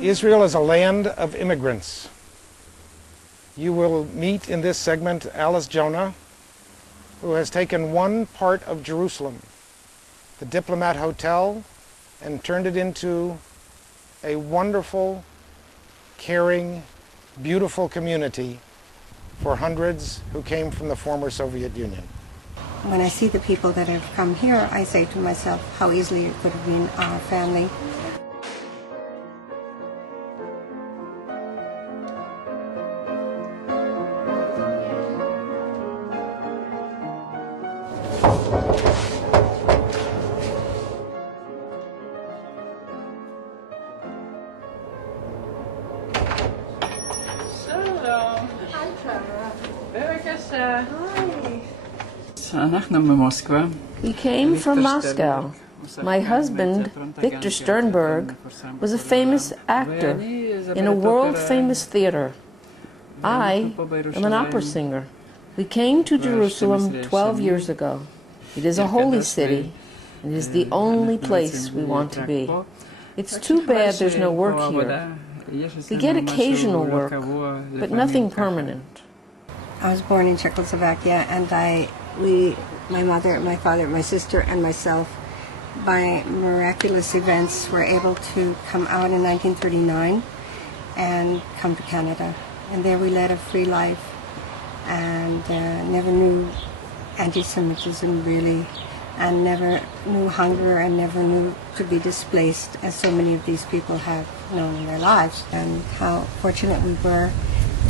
Israel is a land of immigrants. You will meet in this segment Alice Jonah, who has taken one part of Jerusalem, the Diplomat Hotel, and turned it into a wonderful, caring, beautiful community for hundreds who came from the former Soviet Union. When I see the people that have come here, I say to myself how easily it could have been our family. We came from Moscow. My husband, Victor Sternberg, was a famous actor in a world-famous theater. I am an opera singer. We came to Jerusalem 12 years ago. It is a holy city, and it is the only place we want to be. It's too bad there's no work here. We get occasional work, but nothing permanent. I was born in Czechoslovakia, and my mother, my father, my sister, and myself, by miraculous events, were able to come out in 1939 and come to Canada. And there we led a free life and never knew anti-Semitism really, and never knew hunger and never knew to be displaced, as so many of these people have known in their lives. And how fortunate we were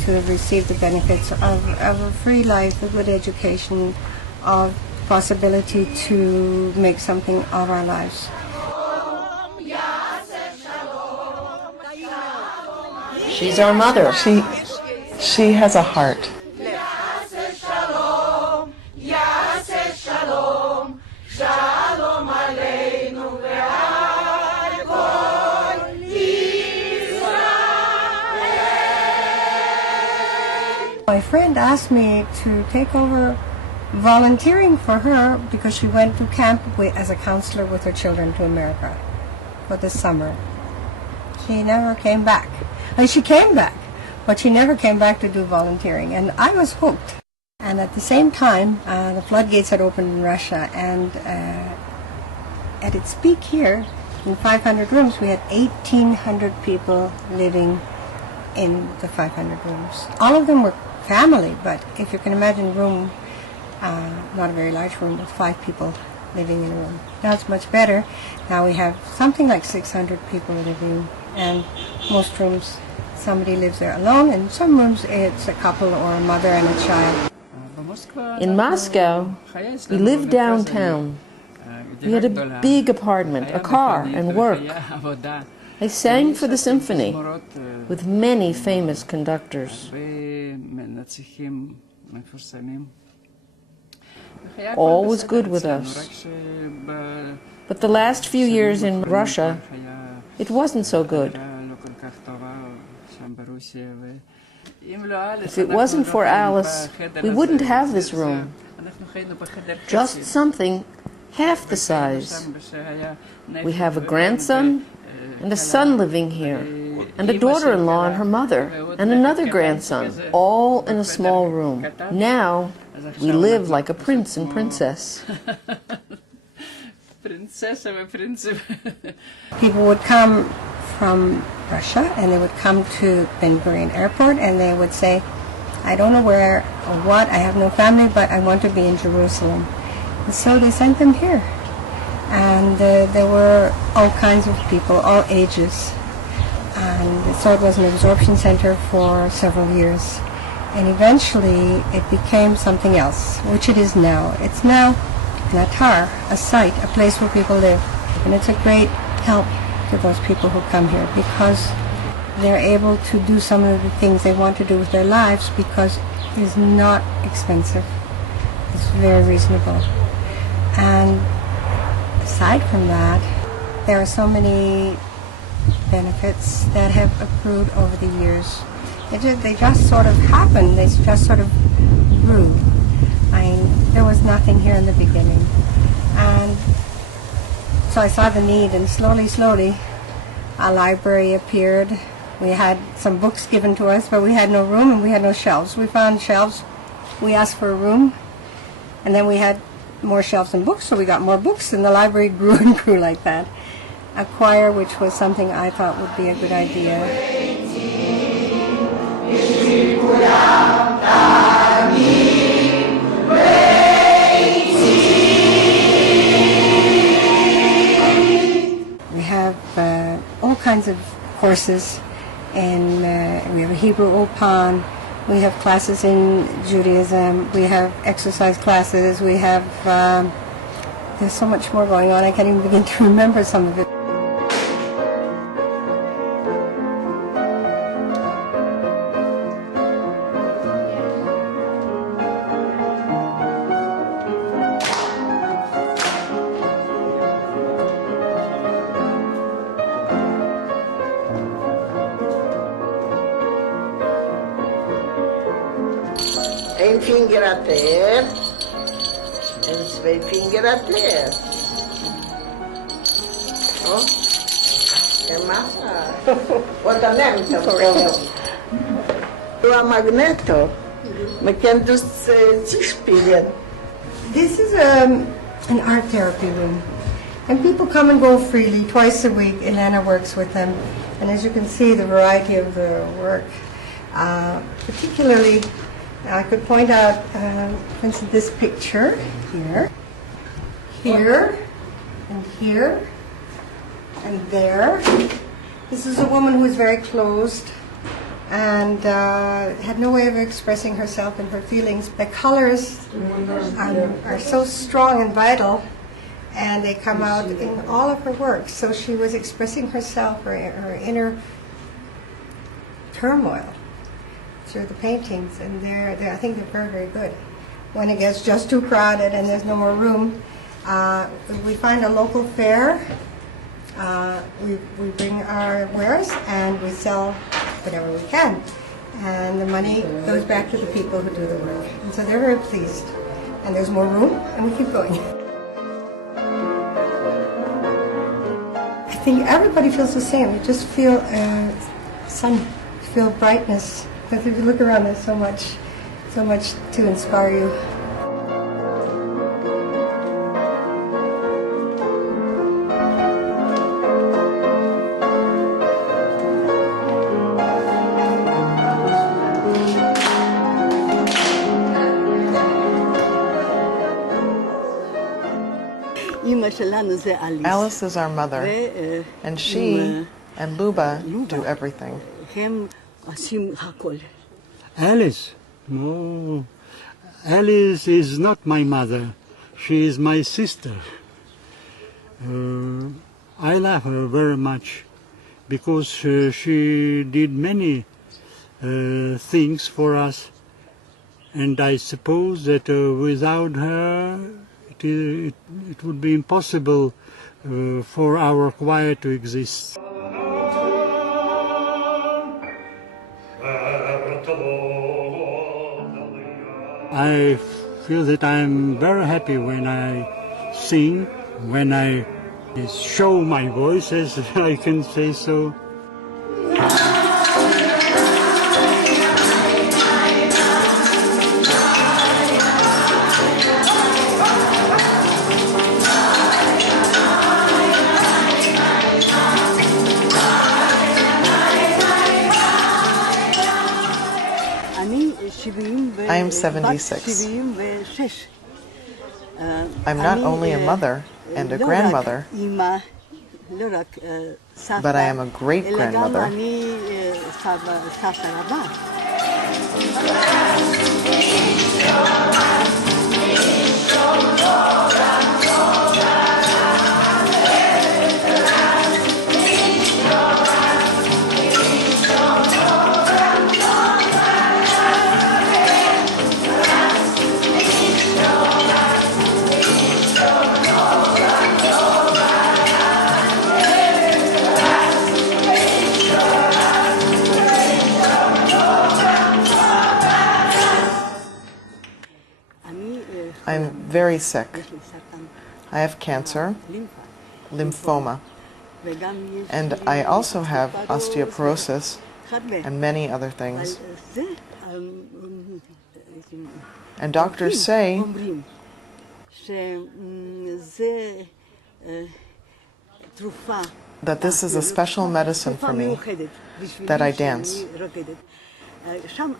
to have received the benefits of a free life, a good education, of possibility to make something of our lives. She's our mother. She has a heart. My friend asked me to take over volunteering for her because she went to camp as a counselor with her children to America for the summer. She never came back. She came back, but she never came back to do volunteering, and I was hooked. And at the same time, the floodgates had opened in Russia, and at its peak here, in 500 rooms, we had 1,800 people living in the 500 rooms. All of them were family, but if you can imagine a room, not a very large room, with 5 people living in a room. Now it's much better. Now we have something like 600 people living, and most rooms somebody lives there alone, and some rooms it's a couple or a mother and a child. In Moscow, we lived downtown. We had a big apartment, a car, and work. I sang for the symphony with many famous conductors. All was good with us. But the last few years in Russia, it wasn't so good. If it wasn't for Alice, we wouldn't have this room. Just something half the size. We have a grandson and a son living here, and a daughter-in-law and her mother, and another grandson, all in a small room. Now, we live like a prince and princess. People would come from Russia, and they would come to Ben Gurion Airport, and they would say, I don't know where or what, I have no family, but I want to be in Jerusalem. And so they sent them here. And there were all kinds of people, all ages. And so it was an absorption center for several years. And eventually it became something else, which it is now. It's now an atar, a site, a place where people live. And it's a great help to those people who come here because they're able to do some of the things they want to do with their lives because it is not expensive. It's very reasonable. And aside from that, there are so many benefits that have accrued over the years. They just sort of happened. They just sort of grew. There was nothing here in the beginning. And so I saw the need, and slowly, a library appeared. We had some books given to us, but we had no room and we had no shelves. We found shelves. We asked for a room, and then we had more shelves and books, so we got more books, and the library grew and grew like that. A choir, which was something I thought would be a good idea. We have all kinds of courses, and we have a Hebrew Opan. We have classes in Judaism. We have exercise classes. We have, there's so much more going on. I can't even begin to remember some of it. Ein Finger at der, en zwei Finger at der. Oh, é massa. Oder nehmt das? Du a magneto. Man kann das spielen. This is an art therapy room, and people come and go freely twice a week. Elena works with them, and as you can see, the variety of the work. Particularly, I could point out, for instance, this picture here, and here, and there. This is a woman who is very closed and had no way of expressing herself and her feelings. The colors are so strong and vital, and they come out in all of her work. So she was expressing herself, her inner turmoil, through the paintings, and I think they're very, very good. When it gets just too crowded and there's no more room, we find a local fair. We bring our wares and we sell whatever we can, and the money goes back to the people who do the work. And so they're very pleased. And there's more room, and we keep going. I think everybody feels the same. You just feel sun, feel brightness. Because if you look around, there's so much to inspire you. Alice is our mother, and she and Luba do everything. Alice? No. Alice is not my mother. She is my sister. I love her very much because she did many things for us, and I suppose that without her it would be impossible for our choir to exist. I feel that I'm very happy when I sing, when I show my voice, as I can say so. I am 76. I'm not only a mother and a grandmother, but I am a great-grandmother. I'm very sick. I have cancer, lymphoma, And I also have osteoporosis and many other things. And doctors say that this is a special medicine for me, that I dance.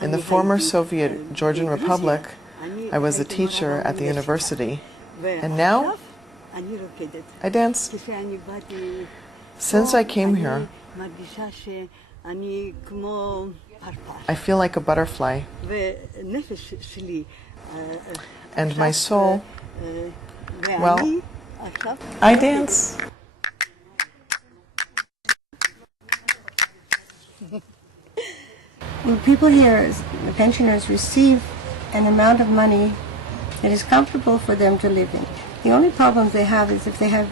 In the former Soviet Georgian Republic, I was a teacher at the university, and now I dance. Since I came here, I feel like a butterfly, and my soul, well, I dance. Well, people here, the pensioners, receive an amount of money that is comfortable for them to live in. The only problem they have is if they have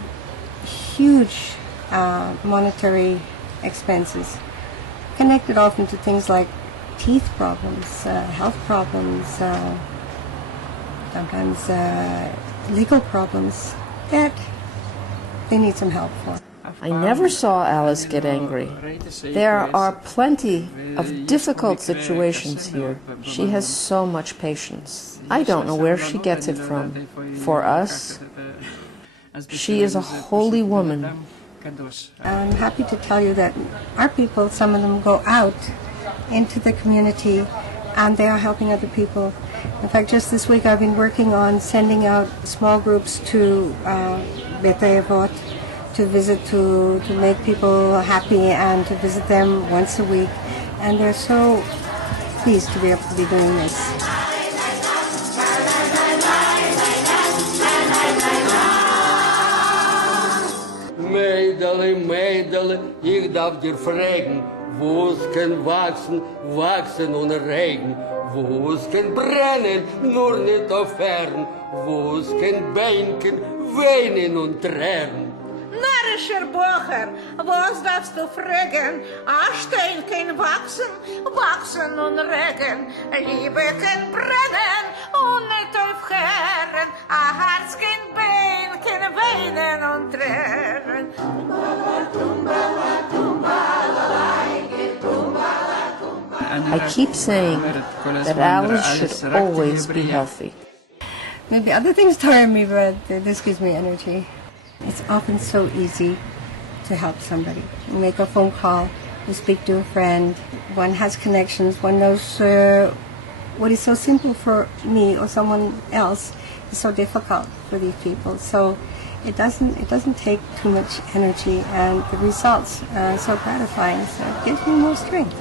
huge monetary expenses, connected often to things like teeth problems, health problems, sometimes legal problems, that they need some help for. I never saw Alice get angry. There are plenty of difficult situations here. She has so much patience. I don't know where she gets it from. For us, she is a holy woman. I'm happy to tell you that our people, some of them go out into the community and they are helping other people. In fact, just this week I've been working on sending out small groups to Betayevot to visit, to make people happy and to visit them once a week. And they're so pleased to be able to be doing this. Mädel, Mädel, ich darf dir fragen, wo's kann wachsen, wachsen ohne Regen, wo's kann brennen, nur nicht auf Fern, wo's kann beinken, weinen und tränen. Narischer Bocher, was darfst du fragen? A Stein kann wachsen, wachsen und regen, Liebe kann brennen und nicht auf Herren, a Herz kann beinken, weinen und tränen. I keep saying that Alice should always be healthy. Maybe other things tire me, but this gives me energy. It's often so easy to help somebody. You make a phone call, you speak to a friend, one has connections, one knows what is so simple for me or someone else is so difficult for these people. So it doesn't take too much energy, and the results are so gratifying, so it gives me more strength.